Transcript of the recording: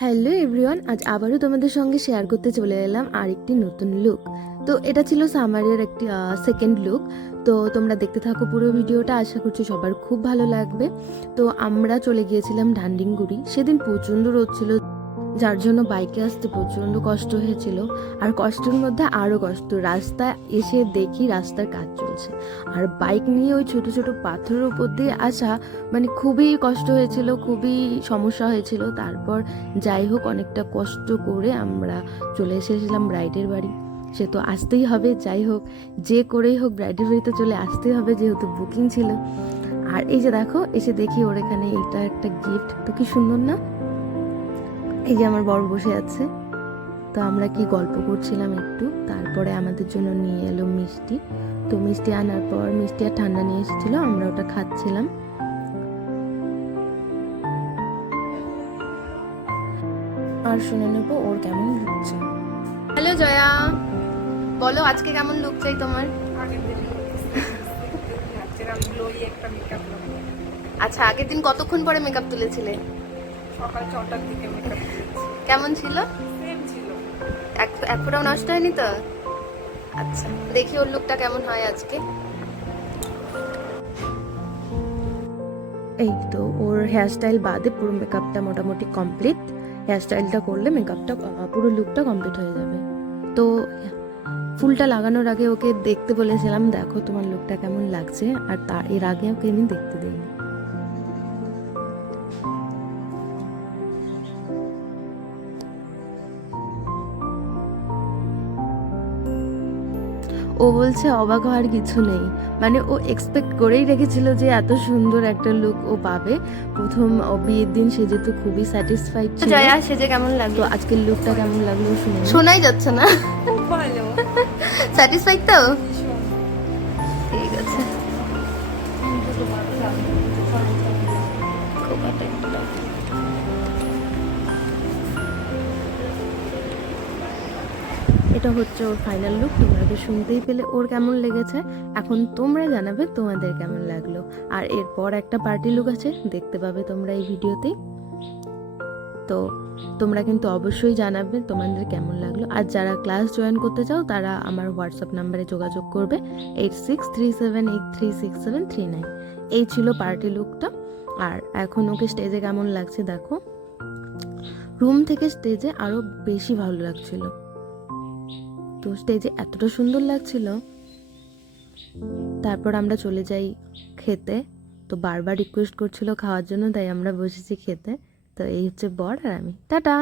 Hello everyone, আজ আবারও তোমাদের সঙ্গে শেয়ার করতে চলে এলাম আরেকটি নতুন লুক। তো এটা ছিল সামারের একটি সেকেন্ড লুক। তো তোমরা দেখতে থাকো পুরো ভিডিওটা, আশা করছি সবার খুব ভালো লাগবে। তো আমরা চলে গিয়েছিলাম ঢান্ডিংগুড়ি। সেদিন প্রচণ্ড রোদ ছিল, যার জন্য বাইকে আসতে প্রচণ্ড কষ্ট হয়েছিল। আর কষ্টের মধ্যে আরও কষ্ট, রাস্তায় এসে দেখি রাস্তার কাজ চলছে, আর বাইক নিয়ে ওই ছোট ছোট পাথরের উপর দিয়ে আসা, মানে খুবই কষ্ট হয়েছিল, খুবই সমস্যা হয়েছিল। তারপর যাই হোক, অনেকটা কষ্ট করে আমরা চলে এসেছিলাম ব্রাইডের বাড়ি। সে তো আসতেই হবে, যাই হোক যে করেই হোক ব্রাইডের বাড়িতে চলে আসতেই হবে, যেহেতু বুকিং ছিল। আর এই যে দেখো, এসে দেখি ওর এখানে এটা একটা গিফট, তো কি সুন্দর না? এই যে আমার বর বসে আছে, তো আমরা কি গল্প করছিলাম একটু। তারপরে আমাদের জন্য নিয়ে এলো মিষ্টি। তো মিষ্টি আনার পর মিষ্টি আর ঠান্ডা নিয়ে এসেছিল, আমরা ওটা খাচ্ছিলাম। আর শুনে নেবো ওর কেমন লুকছে। হ্যালো জয়া, বলো আজকে কেমন লুক চাই তোমার? আচ্ছা, আগের দিন কতক্ষণ পরে মেকআপ তুলেছিলে? সকাল 6টার দিকে মেকআপ কেমন ছিল? সেম ছিল। এক ফোঁটাও নষ্ট হয়নি তো? আচ্ছা, দেখি ওর লুকটা কেমন হয় আজকে। এই তো ওর হেয়ারস্টাইল বাদে পুরো মেকআপটা মোটামুটি কমপ্লিট। হেয়ারস্টাইলটা করলে মেকআপটা পুরো লুকটা কমপ্লিট হয়ে যাবে। তো ফুলটা লাগানোর আগে ওকে দেখতে বলেছিলাম, দেখো তোমার লুকটা কেমন লাগছে, আর এর আগে ওকে আমি দেখতে দিইনি। ও বলছে অবাক হওয়ার কিছু নেই, মানে ও এক্সপেক্ট করেই রেখেছিল যে এত সুন্দর একটা লুক ও পাবে। প্রথম বিয়ের দিন সেজে তো খুবই স্যাটিসফাইড ছিল। জয়া সেজে কেমন লাগলো? আজকের লুকটা কেমন লাগলো শুনে? শোনাই যাচ্ছে না। খুব ভালো। স্যাটিসফাইড তো? ঠিক আছে। এটা হচ্ছে ওর ফাইনাল লুক। তোমরা তো শুনতেই পেলে ওর কেমন লেগেছে। এখন তোমরা জানাবে তোমাদের কেমন লাগলো। আর এরপর একটা পার্টি লুক আছে, দেখতে পাবে তোমরা এই ভিডিওতেই। তো তোমরা কিন্তু অবশ্যই জানাবে তোমাদের কেমন লাগলো। আর যারা ক্লাস জয়েন করতে চাও তারা আমার হোয়াটসঅ্যাপ নাম্বারে যোগাযোগ করবে, 8637836739। এই ছিল পার্টি লুকটা। আর এখন ওকে স্টেজে কেমন লাগছে দেখো। রুম থেকে স্টেজে আরো বেশি ভালো লাগছিল। তো স্টেজে এতটা সুন্দর লাগছিল। তারপর আমরা চলে যাই খেতে। তো বারবার রিকোয়েস্ট করছিল খাওয়ার জন্য, তাই আমরা বসেছি খেতে। তো এই হচ্ছে বর আর আমি। টাটা।